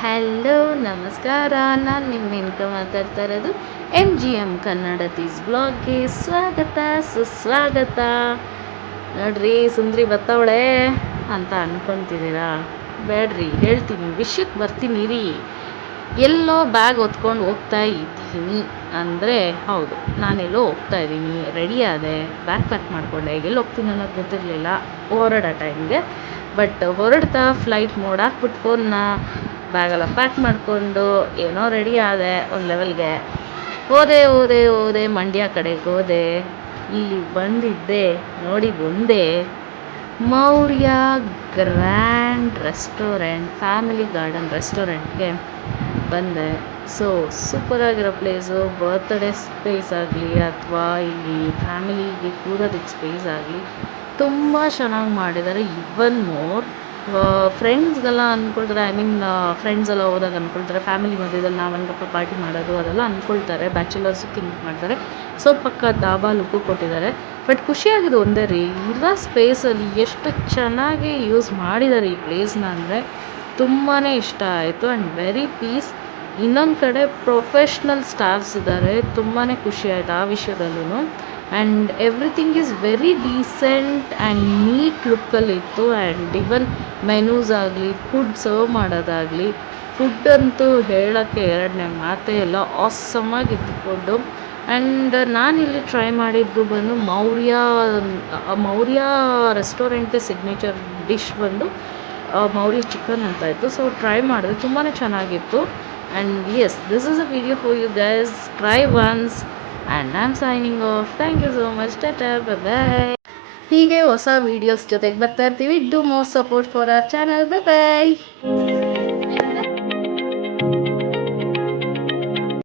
Hello, ನಮಸ್ಕಾರ. ನಾನು ನಿಮ್ಮ ಇನ್ಕ ಮಾತಾಡ್ತಾ ಇರೋದು ಎಂ ಜಿ ಎಂ ಕನ್ನಡ ತೀಸ್ ಬ್ಲಾಗ್ಗೆ ಸ್ವಾಗತ, ಸುಸ್ವಾಗತ. ನೋಡ್ರಿ, ಸುಂದ್ರಿ ಬತ್ತವಳೆ ಅಂತ ಅನ್ಕೊಂತಿದ್ದೀರಾ? ಬೇಡ್ರಿ, ಹೇಳ್ತೀನಿ ವಿಷಯಕ್ಕೆ ಬರ್ತೀನಿ ರೀ ಎಲ್ಲೋ ಬ್ಯಾಗ್ ಹೊತ್ಕೊಂಡು ಹೋಗ್ತಾ ಇದ್ದೀನಿ. ಅಂದರೆ, ಹೌದು, ನಾನೆಲ್ಲೋ ಹೋಗ್ತಾ ಇದ್ದೀನಿ. ರೆಡಿ ಆದೆ. ಬ್ಯಾಗ್ ಪ್ಯಾಕ್ ಮಾಡಿಕೊಂಡೆ. ಎಲ್ಲಿ ಹೋಗ್ತೀನಿ ಅನ್ನೋದು ಗೊತ್ತಿರಲಿಲ್ಲ. ಹೊರಡೋ ಟೈಮ್ಗೆ ಬಟ್ ಹೊರಡ್ತಾ ಫ್ಲೈಟ್ ಮೋಡ್ ಹಾಕ್ಬಿಟ್ಟು ಫೋನ್ನ ಬ್ಯಾಗೆಲ್ಲ ಪ್ಯಾಕ್ ಮಾಡಿಕೊಂಡು ಏನೋ ರೆಡಿ ಆದೆ ಒಂದು ಲೆವೆಲ್ಗೆ ಹೋದೆ ಹೋದೆ ಹೋದೆ ಮಂಡ್ಯ ಕಡೆಗೆ ಹೋದೆ. ಇಲ್ಲಿ ಬಂದಿದ್ದೆ, ನೋಡಿ ಒಂದೇ Maurya grand restaurant family garden ರೆಸ್ಟೋರೆಂಟ್ಗೆ ಬಂದೆ. ಸೊ ಸೂಪರಾಗಿರೋ ಪ್ಲೇಸು ಬರ್ತ್ಡೇ ಸ್ಪೇಸ್ ಆಗಲಿ ಅಥವಾ ಇಲ್ಲಿ ಫ್ಯಾಮಿಲಿಗೆ ಕೂರೋದಕ್ಕೆ ಸ್ಪೇಸ್ ಆಗಲಿ ತುಂಬ ಚೆನ್ನಾಗಿ ಮಾಡಿದ್ದಾರೆ ಇವನ್ ಮೋರ್ ಫ್ರೆಂಡ್ಸ್ಗೆಲ್ಲ ಅಂದ್ಕೊಳ್ತಾರೆ ಐ ಮೀನ್ ಫ್ರೆಂಡ್ಸ್ ಎಲ್ಲ ಹೋದಾಗ ಅಂದ್ಕೊಳ್ತಾರೆ ಫ್ಯಾಮಿಲಿ ಮಧ್ಯದಲ್ಲಿ ನಾವು ಹೆಂಗಪ್ಪ ಪಾರ್ಟಿ ಮಾಡೋದು ಅದೆಲ್ಲ ಅಂದ್ಕೊಳ್ತಾರೆ ಬ್ಯಾಚುಲರ್ಸು ತಿಂಕ್ ಮಾಡ್ತಾರೆ ಸೊ ಪಕ್ಕ ದಾಬಾ ಲುಕ್ಕು ಕೊಟ್ಟಿದ್ದಾರೆ ಬಟ್ ಖುಷಿಯಾಗಿದ್ದು ಒಂದೇ ರೀ, ಇರೋ ಸ್ಪೇಸಲ್ಲಿ ಎಷ್ಟು ಚೆನ್ನಾಗಿ ಯೂಸ್ ಮಾಡಿದ್ದಾರೆ ಈ ಪ್ಲೇಸ್ನ ಅಂದರೆ ತುಂಬಾ ಇಷ್ಟ ಆಯಿತು ಆ್ಯಂಡ್ ವೆರಿ ಪೀಸ್ ಇನ್ನೊಂದು ಕಡೆ ಪ್ರೊಫೆಷ್ನಲ್ ಸ್ಟಾಫ್ಸ್ ಇದ್ದಾರೆ ತುಂಬಾ ಖುಷಿ ಆಯಿತು ಆ ವಿಷಯದಲ್ಲೂ and everything is very decent and neat ಲುಕ್ಕಲ್ಲಿತ್ತು and even menus ಆಗಲಿ ಫುಡ್ ಸರ್ವ್ ಮಾಡೋದಾಗಲಿ ಫುಡ್ ಅಂತೂ ಹೇಳೋಕ್ಕೆ ಎರಡನೇ ಮಾತೇ ಇಲ್ಲ. ಆಸಮ್ಮಾಗಿತ್ತು ಫುಡ್ಡು ಆ್ಯಂಡ್ ನಾನಿಲ್ಲಿ ಟ್ರೈ ಮಾಡಿದ್ದು ಬಂದು Maurya Maurya restaurant signature dish ಬಂದು ಮೌರ್ಯ ಚಿಕನ್ ಅಂತ ಇತ್ತು. ಸೊ ಟ್ರೈ ಮಾಡಿದೆ. ತುಂಬಾ ಚೆನ್ನಾಗಿತ್ತು. And yes this is a video for you guys try once and I am signing off thank you so much tata bye ಹೀಗೆ ಹೊಸ ವೀಡಿಯೋಸ್ ಜೊತೆಗೆ ಬರ್ತಾ ಇರ್ತೀವಿ. Do more support for our channel bye bye